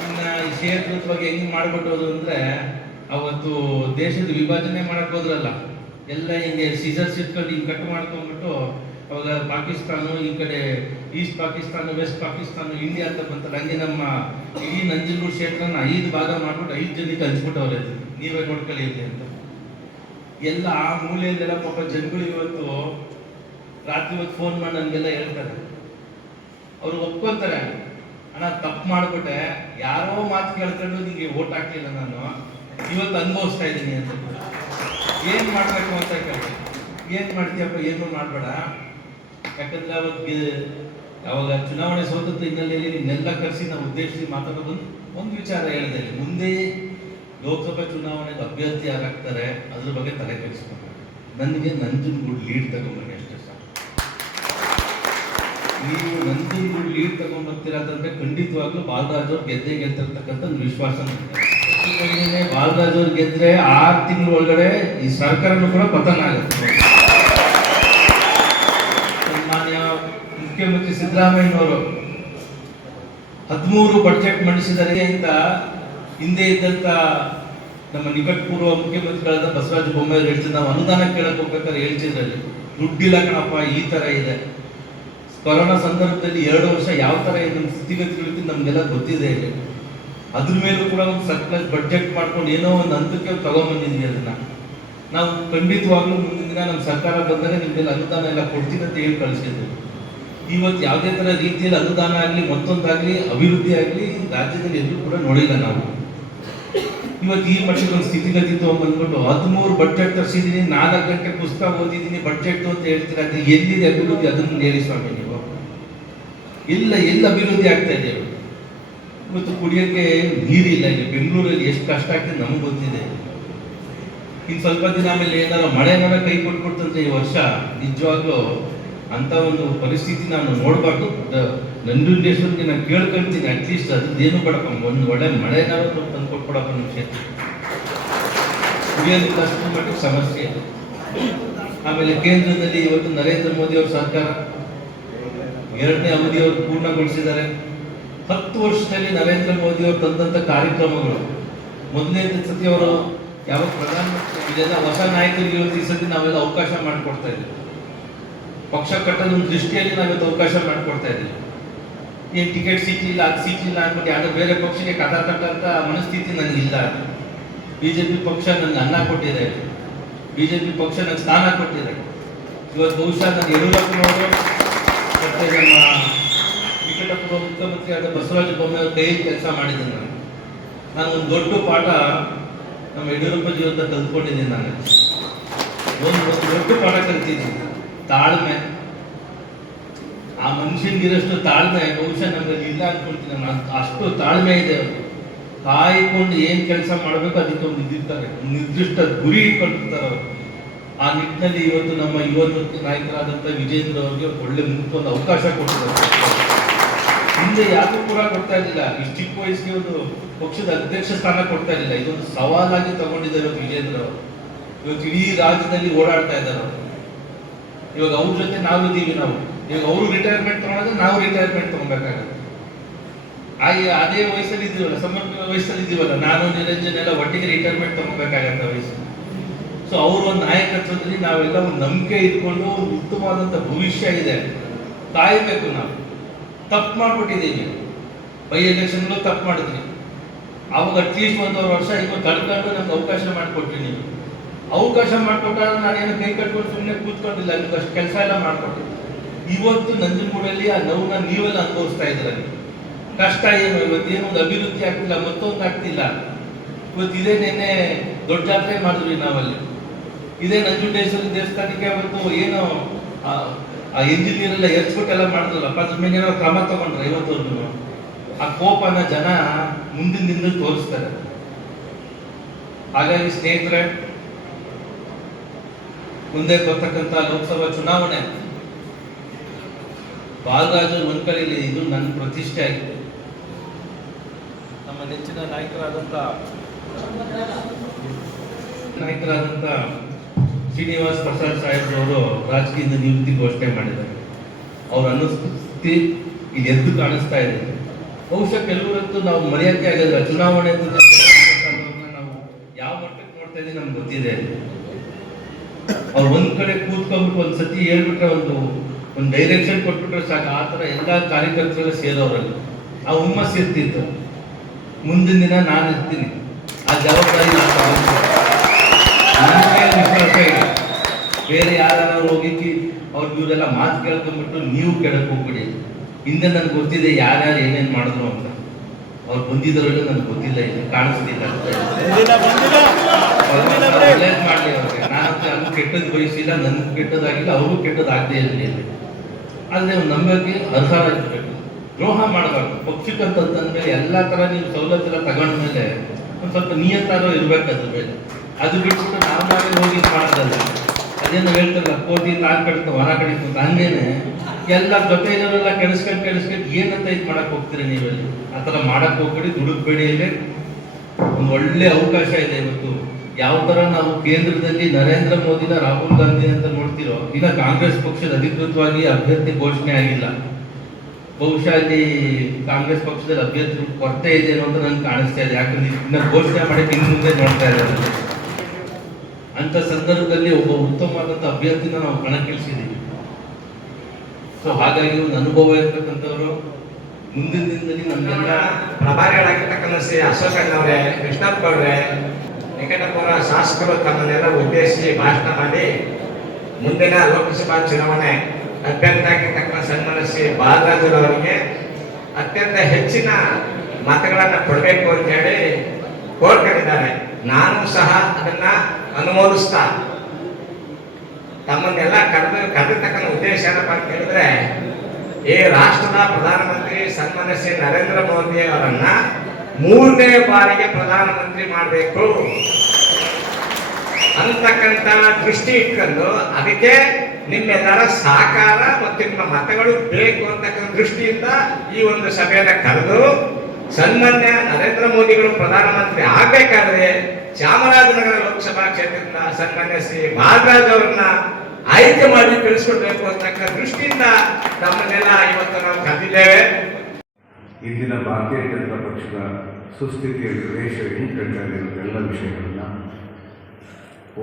ಇನ್ನ ಈ ಕ್ಷೇತ್ರತ್ವಾಗಿ ಹೆಂಗ್ ಮಾಡ್ಬಿಟ್ಟೋದು ಅಂದ್ರೆ, ಅವತ್ತು ದೇಶದ ವಿಭಜನೆ ಮಾಡಕ್ ಹೋದ್ರಲ್ಲ, ಎಲ್ಲ ಹಿಂಗೆ ಸೀಸರ್ಸ್ ಇಟ್ಕೊಂಡು ಹಿಂಗೆ ಕಟ್ ಮಾಡ್ಕೊಂಡ್ಬಿಟ್ಟು, ಅವಾಗ ಪಾಕಿಸ್ತಾನ, ಈ ಕಡೆ east Pakistan, west Pakistan, India ಅಂತ ಬಂತಲ್ಲ, ಹಂಗೆ ನಮ್ಮ ಇಡೀ ನಂಜನಗೂಡು ಕ್ಷೇತ್ರನ ಐದು ಭಾಗ ಮಾಡ್ಬಿಟ್ಟು ಐದು ಜನಕ್ಕೆ ಹಂಚ್ಬಿಟ್ಟವ್ರೆ ನೀವೇ ನೋಡ್ಕೊಳ್ಳಿ ಅಂತ. ಎಲ್ಲ ಆ ಮೂಲೆಯಲ್ಲೆಲ್ಲ ಪಾಪ ಜನಗಳು ಇವತ್ತು ರಾತ್ರಿ ಹೊತ್ತು ಫೋನ್ ಮಾಡಿ ನನಗೆಲ್ಲ ಹೇಳ್ತಾರೆ. ಅವರು ಒಪ್ಕೊಂತಾರೆ. ಅಣ್ಣ, ತಪ್ಪು ಮಾಡ್ಬಿಟ್ಟೆ. ಯಾರೋ ಮಾತು ಕೇಳ್ಕೊಂಡು ನಿಮಗೆ ಓಟ್ ಹಾಕ್ಲಿಲ್ಲ ನಾನು. ಇವತ್ತು ಅನುಭವಿಸ್ತಾ ಇದ್ದೀನಿ ಅಂತ ಏನು ಮಾಡಬೇಕು ಅಂತ ಕೇಳಿ ಏನು ಮಾಡ್ತೀಯಪ್ಪ, ಏನು ಮಾಡಬೇಡ. ಯಾಕಂದ್ರೆ ಅವತ್ತು ಅವಾಗ ಚುನಾವಣೆ ಸೋತಂತ ಹಿನ್ನೆಲೆಯಲ್ಲಿ ನಿನ್ನೆಲ್ಲ ಕರೆಸಿ ನಾವು ಉದ್ದೇಶಿಸಿ ಮಾತಾಡೋದು ಒಂದು ವಿಚಾರ ಹೇಳಿದೆ. ಮುಂದೆ ಲೋಕಸಭಾ ಚುನಾವಣೆಗೆ ಅಭ್ಯರ್ಥಿ ಯಾರಾಗ್ತಾರೆ, ಅದ್ರ ಬಗ್ಗೆ ತಲೆ ಕೆಡಿಸ್ಕೊಂಡು ನನಗೆ ನಂಜನಗೂಡು ಲೀಡ್ ತಗೊಂಡ್ಬನ್ನಿ ಅಷ್ಟೇ ಸಾಕು ನೀವು ನಂಜನಗೂಡು ಅಂತಂದ್ರೆ ಖಂಡಿತವಾಗ್ಲೂ ಬಾಲರಾಜ್ ಅವ್ರು ಗೆದ್ದೇ ಒಂದು ವಿಶ್ವಾಸ ಬಾಲರಾಜ್ ಅವ್ರು ಗೆದ್ರೆ ಆರು ತಿಂಗಳ ಒಳಗಡೆ ಈ ಸರ್ಕಾರನೂ ಕೂಡ ಪತನ ಆಗುತ್ತೆ. ಮಾನ್ಯ ಮುಖ್ಯಮಂತ್ರಿ ಸಿದ್ದರಾಮಯ್ಯನವರು ಹದಿಮೂರು ಬಜೆಟ್ ಮಂಡಿಸಿದರೆ ಅಂತ ಹಿಂದೆ ಇದ್ದಂತ ನಮ್ಮ ನಿಕಟಪೂರ್ವ ಮುಖ್ಯಮಂತ್ರಿಗಳಾದ ಬಸವರಾಜ ಬೊಮ್ಮಾಯಿ ಹೇಳ್ತಿದ್ದ ನಾವು ಅನುದಾನ ಕೇಳಕ್ ಹೋಗ್ಬೇಕಾದ್ರೆ ಹೇಳ್ತಿದ್ರಲ್ಲಿ, ದುಡ್ಡಿಲ್ಲ ಕಣಪ್ಪ, ಈ ತರ ಇದೆ. ಕೊರೋನಾ ಸಂದರ್ಭದಲ್ಲಿ ಎರಡು ವರ್ಷ ಯಾವ ಇದೆ ನಮ್ಮ ಸ್ಥಿತಿಗತಿಗಳಿತ್ತು ನಮಗೆಲ್ಲ ಗೊತ್ತಿದೆ ಇಲ್ಲಿ. ಅದ್ರ ಮೇಲೂ ಕೂಡ ಒಂದು ಸರ್ಪ್ಲಸ್ ಬಡ್ಜೆಟ್ ಮಾಡ್ಕೊಂಡು ಏನೋ ಒಂದು ಹಂತಕ್ಕೆ ತಗೊಂಡ್ಬಂದಿದ್ವಿ ಅದನ್ನ. ನಾವು ಖಂಡಿತವಾಗ್ಲೂ ಮುಂದಿನ ದಿನ ನಮ್ಮ ಸರ್ಕಾರ ಬಂದಾಗ ನಿಮ್ಗೆಲ್ಲ ಅನುದಾನ ಎಲ್ಲ ಕೊಡ್ತೀನಿ ಅಂತ ಹೇಳಿ ಕಳಿಸಿದ್ವಿ ಇವತ್ತು ಯಾವುದೇ ತರ ರೀತಿಯಲ್ಲಿ ಅನುದಾನ ಆಗಲಿ, ಮತ್ತೊಂದಾಗಲಿ, ಅಭಿವೃದ್ಧಿ ಆಗಲಿ ರಾಜ್ಯದಲ್ಲಿ ಎಲ್ಲೂ ಕೂಡ ನೋಡಿಲ್ಲ ನಾವು. ಇವತ್ತು ಈ ಮಟ್ಟದ ಒಂದು ಸ್ಥಿತಿಗತಿ ತಗೊಂಡ್ಬಂದ್ಬಿಟ್ಟು ಹದಿಮೂರು ಬಡ್ಜೆಟ್ ತರಿಸಿದೀನಿ, ನಾಲ್ಕು ಗಂಟೆ ಪುಸ್ತಕ ಓದಿದ್ದೀನಿ ಬಡ್ಜೆಟ್ ಅಂತ ಹೇಳ್ತೀರಾ ಎಲ್ಲಿದೆ ಅಭಿವೃದ್ಧಿ? ಅದನ್ನು ಸ್ವಾಮಿ ನೀವು ಇಲ್ಲ, ಎಲ್ಲಿ ಅಭಿವೃದ್ಧಿ ಆಗ್ತಾ ಇದೆ. ಇವತ್ತು ಕುಡಿಯೋಕ್ಕೆ ನೀರಿಲ್ಲ ಇಲ್ಲಿ ಬೆಂಗಳೂರಲ್ಲಿ ಎಷ್ಟು ಕಷ್ಟ ಆಗ್ತದೆ ನಮ್ಗೆ ಗೊತ್ತಿದೆ. ಇನ್ನು ಸ್ವಲ್ಪ ದಿನ ಆಮೇಲೆ ಏನಾರ ಮಳೆ ಏನಾರ ಕೈ ಕೊಟ್ಬಿಡ್ತಂತೆ ಈ ವರ್ಷ, ನಿಜವಾಗ್ಲೂ ಅಂತ ಒಂದು ಪರಿಸ್ಥಿತಿ ನಾನು ನೋಡಬಾರ್ದು. ನಂಜುಂಡೇಶ್ವರಿಗೆ ನಾನು ಕೇಳ್ಕೊಳ್ತೀನಿ ಅಟ್ಲೀಸ್ಟ್ ಅದೇನು ಬಡಪ್ಪ, ಒಂದು ಒಳ್ಳೆ ಮಳೆ ಏನಾದ್ರು ತಂದು ಕೊಟ್ಬಿಡಪ್ಪ ನಮ್ಮ ಕ್ಷೇತ್ರ. ಕುಡಿಯೋದಕ್ಕೆ ಅಷ್ಟು ಸಮಸ್ಯೆ. ಆಮೇಲೆ ಕೇಂದ್ರದಲ್ಲಿ ಇವತ್ತು ನರೇಂದ್ರ ಮೋದಿ ಅವ್ರ ಸರ್ಕಾರ ಎರಡನೇ ಅವಧಿಯವರು ಪೂರ್ಣಗೊಳಿಸಿದ್ದಾರೆ. ಹತ್ತು ವರ್ಷದಲ್ಲಿ ನರೇಂದ್ರ ಮೋದಿ ಅವರು ತಂದಂತ ಕಾರ್ಯಕ್ರಮಗಳು. ಮೊದಲನೇ ಸತಿ ಅವರು ಯಾವ ಪ್ರಧಾನಮಂತ್ರಿ ಇದೆಲ್ಲ ಹೊಸ ನಾಯಕರಿಗೆ ಈ ಸತಿ ನಾವೆಲ್ಲ ಅವಕಾಶ ಮಾಡಿಕೊಡ್ತಾ ಇದ್ದೀವಿ. ಪಕ್ಷ ಕಟ್ಟದ ಒಂದು ದೃಷ್ಟಿಯಲ್ಲಿ ನಾವಿವತ್ತು ಅವಕಾಶ ಮಾಡಿಕೊಡ್ತಾ ಇದ್ದೀವಿ. ಏನು ಟಿಕೆಟ್ ಸಿಕ್ಕಿಲ್ಲ ಅದು ಸಿಕ್ಕಿಲ್ಲ ಅಂದ್ಬಿಟ್ಟು ಯಾವುದೋ ಬೇರೆ ಪಕ್ಷಕ್ಕೆ ಕಥಾ ಕಟ್ಟಂತ ಮನಸ್ಥಿತಿ ನನಗಿಲ್ಲ ಪಿ ಪಕ್ಷ ನನಗೆ ಅನ್ನ ಕೊಟ್ಟಿದೆ. ಬಿ ಜೆ ಪಿ ಪಕ್ಷ ನನಗೆ ಸ್ಥಾನ ಕೊಟ್ಟಿದೆ. ಇವತ್ತು ಬಹುಶಃ ನಾನು ಯಡಿಯೂರಪ್ಪನವರು ಮತ್ತೆ ನಮ್ಮ ನಿಕಟಪೂರ್ವ ಮುಖ್ಯಮಂತ್ರಿ ಆದ ಬಸವರಾಜ ಬೊಮ್ಮಾಯಿ ಕೈ ಕೆಲಸ ಮಾಡಿದ್ದೀನಿ ನಾನು. ನಾನು ಒಂದು ದೊಡ್ಡ ಪಾಠ ನಮ್ಮ ಯಡಿಯೂರಪ್ಪ ಜೀವನದ ಕಲ್ತ್ಕೊಂಡಿದ್ದೀನಿ ನಾನು. ಒಂದು ಒಂದು ದೊಡ್ಡ ಪಾಠ ಕಲ್ತಿದ್ದೀನಿ. ತಾಳ್ಮೆ. ಆ ಮನುಷ್ಯನಿಗಿರೋಷ್ಟು ತಾಳ್ಮೆ ಬಹುಶಃ ನಮ್ಮಲ್ಲಿ ಇಲ್ಲ ಅಂದ್ಕೊಳ್ತೀನಿ ನಾನು. ಅಷ್ಟು ತಾಳ್ಮೆ ಇದೆ ಅವರು ಕಾಯ್ಕೊಂಡು ಏನು ಕೆಲಸ ಮಾಡಬೇಕು ಅದಕ್ಕೆ ಒಂದು ಇದ್ದಿರ್ತಾರೆ ನಿರ್ದಿಷ್ಟ ಗುರಿ ಇಟ್ಕೊಂಡಿರ್ತಾರೆ ಅವರು. ಆ ನಿಟ್ಟಿನಲ್ಲಿ ಇವತ್ತು ನಮ್ಮ ಯುವ ನಾಯಕರಾದಂಥ ವಿಜೇಂದ್ರ ಅವರಿಗೆ ಒಳ್ಳೆ ಒಂದು ಅವಕಾಶ ಕೊಟ್ಟಿದ್ದಾರೆ. ಹಿಂದೆ ಯಾರು ಕೂಡ ಕೊಡ್ತಾ ಇರಲಿಲ್ಲ. ಇಷ್ಟು ಚಿಕ್ಕ ವಯಸ್ಸಿಗೆ ಒಂದು ಪಕ್ಷದ ಅಧ್ಯಕ್ಷ ಸ್ಥಾನ ಕೊಡ್ತಾ ಇರಲಿಲ್ಲ. ಇದೊಂದು ಸವಾಲಾಗಿ ತಗೊಂಡಿದ್ದಾರೆ ಇವತ್ತು ವಿಜೇಂದ್ರ ಅವರು. ಇವತ್ತು ಇಡೀ ರಾಜ್ಯದಲ್ಲಿ ಓಡಾಡ್ತಾ ಇದ್ದಾರೆ ಇವಾಗ ಅವ್ರ ಜೊತೆ ನಾವು ಇದ್ದೀವಿ ನಾವು. ಇವಾಗ ಅವರು ರಿಟೈರ್ಮೆಂಟ್ ತಗೊಂಡ್ರೆ ನಾವು ರಿಟೈರ್ಮೆಂಟ್ ತಗೊಬೇಕಾಗುತ್ತೆ. ಹಾಗೆ ಅದೇ ವಯಸ್ಸಲ್ಲಿ ಇದ್ದೀವಲ್ಲ, ಸಮರ್ಪಕ ವಯಸ್ಸಲ್ಲಿ ಇದ್ದೀವಲ್ಲ, ನಾನು ನಿರಂಜನ್ ಎಲ್ಲ ಒಟ್ಟಿಗೆ ರಿಟೈರ್ಮೆಂಟ್ ತಗೋಬೇಕಾಗತ್ತೆ ವಯಸ್ಸು ಸೊ ಅವರು ಒಂದು ನಾಯಕತ್ವದಲ್ಲಿ ನಾವೆಲ್ಲ ಒಂದು ನಂಬಿಕೆ ಇಟ್ಕೊಂಡು ಒಂದು ಉತ್ತಮವಾದಂಥ ಭವಿಷ್ಯ ಇದೆ. ಕಾಯಬೇಕು ನಾವು. ತಪ್ಪು ಮಾಡ್ಬಿಟ್ಟಿದ್ದೀವಿ ಬೈ ಎಲೆಕ್ಷನ್ಗಳು ತಪ್ಪು ಮಾಡಿದ್ರಿ ಅವಾಗ ಅಟ್ಲೀಸ್ಟ್ ಒಂದೂವರೆ ವರ್ಷ ಇವಾಗ ತಡ್ಕೊಂಡು ನಮ್ಗೆ ಅವಕಾಶ ಮಾಡಿಕೊಟ್ರಿ ನೀವು. ಅವಕಾಶ ಮಾಡಿಕೊಟ್ಟಾಗ ನಾನೇನು ಕೈ ಕಟ್ಕೊಂಡು ಸುಮ್ಮನೆ ಕೂತ್ಕೊಂಡಿಲ್ಲ, ನಿಮ್ಗೆ ಅಷ್ಟು ಕೆಲಸ ಎಲ್ಲ ಮಾಡಿಕೊಟ್ಟೆ ಇವತ್ತು ನಂಜನಗೂಡಲ್ಲಿ ಆ ನೋವನ್ನ ನೀವೆಲ್ಲ ಅನುಭವಿಸ್ತಾ ಇದ್ದೀರ ಕಷ್ಟ ಏನು? ಇವತ್ತೇನು ಒಂದು ಅಭಿವೃದ್ಧಿ ಆಗ್ತಿಲ್ಲ, ಮತ್ತೊಂದು ಆಗ್ತಿಲ್ಲ. ಇವತ್ತು ಇದೇ ನಿನ್ನೆ ದೊಡ್ಡ ಜಾತ್ರೆ ಮಾಡಿದ್ವಿ ನಾವಲ್ಲಿ. ಇದೇ ನಂಜುಂಡೇಶ್ವರ ದೇವಸ್ಥಾನಕ್ಕೆ ಅವತ್ತು ಏನು, ಆ- ಇಂಜಿನಿಯರ್ ಎಲ್ಲ ಎರ್ಚ್ಬಿಟ್ಟೆಲ್ಲ ಮಾಡಿದ್ರಲ್ಲಪ್ಪ ಅದ್ರ ಮೇಲೆ ಏನೋ ಕ್ರಮ ತಗೊಂಡ್ರೆ ಇವತ್ತು ಆ ಕೋಪನ ಜನ ಮುಂದಿನ ದಿನ ತೋರಿಸ್ತಾರೆ. ಹಾಗಾಗಿ ಸ್ನೇಹಿತರೆ, ಮುಂದೆ ಬರ್ತಕ್ಕಂಥ ಲೋಕಸಭಾ ಚುನಾವಣೆ. ಬಾಲರಾಜು ಒಂದ್ ಇದು ನನ್ನ ಪ್ರತಿಷ್ಠೆ ಆಗಿದೆ. ನಮ್ಮ ನೆಚ್ಚಿನ ನಾಯಕರಾದಂಥ ನಾಯಕರಾದಂಥ ಶ್ರೀನಿವಾಸ್ ಪ್ರಸಾದ್ ಸಾಹೇಬ್ರವರು ರಾಜಕೀಯದ ನಿವೃತ್ತಿ ಘೋಷಣೆ ಮಾಡಿದ್ದಾರೆ. ಅವ್ರ ಅನುಸ್ಥಿತಿ ಇಲ್ಲಿ ಎದ್ದು ಕಾಣಿಸ್ತಾ ಇದೆ. ಬಹುಶಃ ಕೆಲವರಂತೂ ನಾವು ಮರೆಯೋಕ್ಕೆ ಆಗಲ್ಲ ಚುನಾವಣೆ ನಾವು ಯಾವ ಮಟ್ಟಕ್ಕೆ ನೋಡ್ತಾ ಇದ್ದೀವಿ ನಮ್ಗೆ ಗೊತ್ತಿದೆ. ಅವ್ರು ಒಂದ್ ಕಡೆ ಕೂತ್ಕೊಂಡ್ಬಿಟ್ಟು ಒಂದ್ ಸತಿ ಹೇಳ್ಬಿಟ್ರೆ ಒಂದು ಒಂದು ಡೈರೆಕ್ಷನ್ ಕೊಟ್ಬಿಟ್ರೆ ಸಾಕು. ಆ ಥರ ಎಲ್ಲಾ ಕಾರ್ಯಕರ್ತರೆಲ್ಲ ಸೇರೋರಲ್ಲಿ ಆ ಹುಮ್ಮಸ್ ಇರ್ತಿತ್ತು. ಮುಂದಿನ ದಿನ ನಾನು ಇರ್ತೀನಿ ಆ ಜವಾಬ್ದಾರಿ ಬೇರೆ ಯಾರು ಹೋಗಿ ಅವ್ರು ಇವರೆಲ್ಲ ಮಾತು ಕೇಳ್ಕೊಂಡ್ಬಿಟ್ಟು ನೀವು ಕೆಡಕ್ ಹೋಗ್ಬಿಡಿ. ಹಿಂದೆ ನನ್ಗೆ ಗೊತ್ತಿದೆ ಯಾರ್ಯಾರು ಏನೇನು ಮಾಡಿದ್ರು ಅಂತ. ಅವ್ರು ಬಂದಿದ್ದವರೆಲ್ಲ ನನಗೆ ಗೊತ್ತಿಲ್ಲ ಇದು ಕಾಣಿಸ್ತಿಲ್ಲ. ಒಳ್ಳೇದು ಮಾಡಲಿ ಅವ್ರಿಗೆ. ನಾನು ಅದು ಕೆಟ್ಟದ್ದು ಬಯಸಿಲ್ಲ ನನ್ಗೆ ಕೆಟ್ಟದಾಗಿಲ್ಲ ಅವ್ರಿಗೂ ಕೆಟ್ಟದಾಗದೇ ಇರಲಿ ಆದರೆ ಒಂದು ನಂಬಿಕೆ ಅರ್ಹರಾಗಿರ್ಬೇಕು ದ್ರೋಹ ಮಾಡಬಾರ್ದು. ಪಕ್ಷಕ್ಕಂತಂದ್ಮೇಲೆ ಎಲ್ಲ ಥರ ನೀವು ಸವಲತ್ತೆಲ್ಲ ತಗೊಂಡ್ಮೇಲೆ ಒಂದು ಸ್ವಲ್ಪ ನಿಯತ್ತಾರೋ ಇರಬೇಕು ಅದ್ರ ಮೇಲೆ. ಅದು ಬಿಟ್ಬಿಟ್ಟು ನಾವು ನಾವೇ ಹೋಗಿ ಮಾಡೋದಲ್ಲ ಅದೇನು ಹೇಳ್ತಾರಲ್ಲ, ಕೋಟಿ ತಾನು ಕಡಿತು ಹೊರ ಕಡಿತು ಹಂಗೇನೆ. ಎಲ್ಲ ಜೊತೆ ಇರೋರೆಲ್ಲ ಕೆಡಿಸ್ಕೊಂಡು ಕೆಡಿಸ್ಕೊಂಡು ಏನಂತ ಇದು ಮಾಡಕ್ ಹೋಗ್ತೀರಿ ನೀವಲ್ಲಿ? ಆ ಥರ ಮಾಡಕ್ ಹೋಗ್ಬೇಡಿ, ದುಡುಕ್ಬೇಡಿ ಇಲ್ಲಿ. ಒಂದು ಒಳ್ಳೆ ಅವಕಾಶ ಇದೆ ಇವತ್ತು. ಯಾವ ಥರ ನಾವು ಕೇಂದ್ರದಲ್ಲಿ ನರೇಂದ್ರ ಮೋದಿನ ರಾಹುಲ್ ಗಾಂಧಿ ಅಂತ ನೋಡ್ತಿರೋ, ಇಲ್ಲ ಕಾಂಗ್ರೆಸ್ ಪಕ್ಷದ ಅಧಿಕೃತವಾಗಿ ಅಭ್ಯರ್ಥಿ ಘೋಷಣೆ ಆಗಿಲ್ಲ. ಬಹುಶಃ ಅಲ್ಲಿ ಕಾಂಗ್ರೆಸ್ ಪಕ್ಷದಲ್ಲಿ ಅಭ್ಯರ್ಥಿ ಕೊರತೆ ಇದೆ ಅಂತ ನನ್ಗೆ ಕಾಣಿಸ್ತಾ ಇದೆ. ಯಾಕಂದ್ರೆ ಇನ್ನ ಘೋಷಣೆ ಮಾಡಿ ಇನ್ನು ಮುಂದೆ ನೋಡ್ತಾ ಇದ್ದಾರೆ. ಅಂತ ಸಂದರ್ಭದಲ್ಲಿ ಒಬ್ಬ ಉತ್ತಮವಾದಂಥ ಅಭ್ಯರ್ಥಿನ ನಾವು ಕಣಕ್ಕಿಳಿಸಿದ್ದೀವಿ. ಸೊ ಹಾಗಾಗಿ ಒಂದು ಅನುಭವ ಇರ್ತಕ್ಕಂಥವ್ರು ಮುಂದಿನ ದಿನದಲ್ಲಿ ನಮ್ಮೆಲ್ಲ ಪ್ರಭಾರಿಗಳಾಗಿರ್ತಕ್ಕಂಥ ಶ್ರೀ ಅಶೋಕಣ್ಣವರೇ ಕೃಷ್ಣಪ್ಪ ಅವರೇ ನಿಕಟಪುರ ಶಾಸಕರು ತಮ್ಮನ್ನೆಲ್ಲ ಉದ್ದೇಶಿಸಿ ಭಾಷಣ ಮಾಡಿ ಮುಂದಿನ ಲೋಕಸಭಾ ಚುನಾವಣೆ ಅಭ್ಯರ್ಥಿ ಆಗಿರ್ತಕ್ಕಂಥ ಸನ್ಮಾನ ಶ್ರೀ ಬಾಲರಾಜರವರಿಗೆ ಅತ್ಯಂತ ಹೆಚ್ಚಿನ ಮತಗಳನ್ನು ಕೊಡಬೇಕು ಅಂತ ಹೇಳಿ ಕೋರ್ಕೊಂಡಿದ್ದಾರೆ ನಾನು ಸಹ ಅದನ್ನ ಅನುಮೋದಿಸ್ತಾ ತಮ್ಮನ್ನೆಲ್ಲ ಕರೆದು ಕರೆದಿರ್ತಕ್ಕಂಥ ಉದ್ದೇಶ ಏನಪ್ಪ ಅಂತ ಹೇಳಿದ್ರೆ ಈ ರಾಷ್ಟ್ರದ ಪ್ರಧಾನಮಂತ್ರಿ ಸನ್ಮಾನ್ಯ ಶ್ರೀ ನರೇಂದ್ರ ಮೋದಿ ಅವರನ್ನ ಮೂರನೇ ಬಾರಿಗೆ ಪ್ರಧಾನಮಂತ್ರಿ ಮಾಡಬೇಕು. ಅಂತಕ್ಕಂಥ ದೃಷ್ಟಿ ಇಟ್ಕೊಂಡು ಅದಕ್ಕೆ ನಿಮ್ಮೆಲ್ಲರ ಸಹಕಾರ ಮತ್ತು ನಿಮ್ಮ ಮತಗಳು ಬೇಕು ಅಂತಕ್ಕಂಥ ದೃಷ್ಟಿಯಿಂದ ಈ ಒಂದು ಸಭೆಯನ್ನು ಕರೆದು, ಸನ್ಮಾನ್ಯ ನರೇಂದ್ರ ಮೋದಿಗಳು ಪ್ರಧಾನಮಂತ್ರಿ ಆಗ್ಬೇಕಾದ್ರೆ ಚಾಮರಾಜನಗರ ಲೋಕಸಭಾ ಕ್ಷೇತ್ರದಿಂದ ಸನ್ಮಾನ್ಯ ಶ್ರೀ ಅವರನ್ನ ಆಯ್ಕೆ ಮಾಡಿ ಕಳಿಸ್ಕೊಡ್ಬೇಕು ಅಂತಕ್ಕ ದೃಷ್ಟಿಯಿಂದ ನಮ್ಮನ್ನೆಲ್ಲ ಇವತ್ತು ನಾವು ಕರೆದಿದ್ದೇವೆ ಇಂದಿನ ಭಾರತೀಯ ಜನತಾ ಪಕ್ಷದ ಸುಸ್ಥಿತಿಯಲ್ಲಿ ದೇಶ ಹೆಂಗೆ ಎಲ್ಲ ವಿಷಯಗಳನ್ನ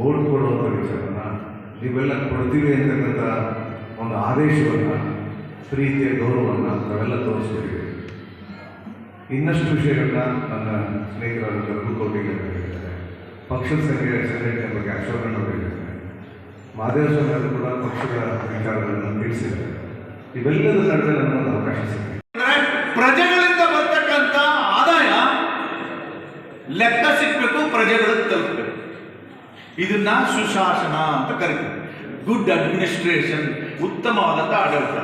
ಓಡ್ಕೊಳ್ಳುವಂಥ ವಿಚಾರನ ನೀವೆಲ್ಲ ಕೊಡ್ತೀವಿ ಅಂತಕ್ಕಂಥ ಒಂದು ಆದೇಶವನ್ನು, ಪ್ರೀತಿಯ ಗೌರವವನ್ನು ನಾವೆಲ್ಲ ತೋರಿಸ್ತಿದ್ದೀವಿ ಇನ್ನಷ್ಟು ವಿಷಯಗಳನ್ನ ನನ್ನ ಸ್ನೇಹಿತರಾದ ರಘುಕೋಟಿಗೆ ಪಕ್ಷದ ಸಂಖ್ಯೆ ಸಂಘಟನೆ ಬಗ್ಗೆ ಆಕ್ಷೇಪಣೆ ಅವರು ಹೇಳಿದ್ದಾರೆ ಮಾದೇವ ಸ್ವಾಮಿ ಕೂಡ ಪಕ್ಷದ ವಿಚಾರಗಳನ್ನು ತಿಳಿಸಿದ್ದಾರೆ. ಇವೆಲ್ಲದ ನಡುವೆ ನಮ್ಮ ಅವಕಾಶ ಸಿಗುತ್ತೆ ಪ್ರಜೆಗಳಿಂದ ಬರ್ತಕ್ಕಂಥ ಆದಾಯ ಲೆಕ್ಕ ಸಿಕ್ಬೇಕು, ಪ್ರಜೆಗಳಿಗೆ ತಲುಪಬೇಕು. ಇದನ್ನ ಸುಶಾಸನ ಅಂತ ಕರಿತೀವಿ ಗುಡ್ ಅಡ್ಮಿನಿಸ್ಟ್ರೇಷನ್ ಉತ್ತಮವಾದಂಥ ಆಡಳಿತ.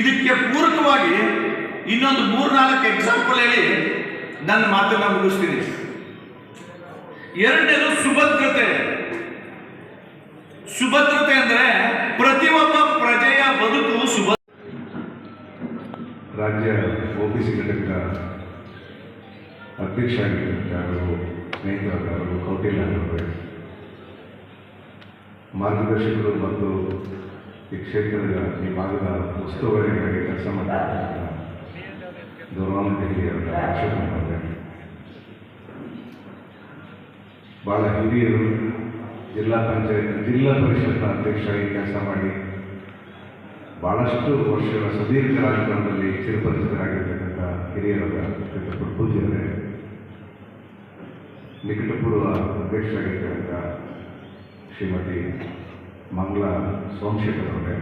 ಇದಕ್ಕೆ ಪೂರಕವಾಗಿ ಇನ್ನೊಂದು ಮೂರ್ನಾಲ್ಕು ಎಕ್ಸಾಂಪಲ್ ಹೇಳಿ. ನನ್ನ ಮಾತನ್ನ ಮುಗಿಸ್ತೀನಿ. ಎರಡನೇದು ಸುಭದ್ರತೆ. ಸುಭದ್ರತೆ ಅಂದ್ರೆ ಪ್ರತಿಯೊಬ್ಬ ಪ್ರಜೆಯ ಬದುಕು ಸುಭ ರಾಜ್ಯ ಒ ಬಿ ಸಿ ಘಟಕದ ಅಧ್ಯಕ್ಷ ಆಗಿರುವಂಥ ಕೌಟಿಲ್ಯರು ಸ್ನೇಹಿತರಾದ ಅವರು ಕೌಟಿಲ್ಯ ಅವರು ಮಾರ್ಗದರ್ಶಕರು ಮತ್ತು ಈ ಕ್ಷೇತ್ರದ ಈ ಭಾಗದ ಉಸ್ತುವಾರಿಗಾಗಿ ಕೆಲಸ ಮಾಡಿದ ಅಶೋಕ್ ಅವರೇ ಭಾಳ ಹಿರಿಯರು ಜಿಲ್ಲಾ ಪಂಚಾಯತ್, ಜಿಲ್ಲಾ ಪರಿಷತ್ನ ಅಧ್ಯಕ್ಷರಾಗಿ ಕೆಲಸ ಮಾಡಿ ಭಾಳಷ್ಟು ವರ್ಷಗಳ ಸುದೀರ್ಘ ರಾಜಕಾರಣದಲ್ಲಿ ಚಿರಪರಿಚಿತರಾಗಿರ್ತಕ್ಕಂಥ ಹಿರಿಯರ ಪೂಜ್ಯರೇ ನಿಕಟಪೂರ್ವ ಅಧ್ಯಕ್ಷರಾಗಿರ್ತಕ್ಕಂಥ ಶ್ರೀಮತಿ ಮಂಗಳ ಸೋಮಶೇಖರ್ ಅವರೇ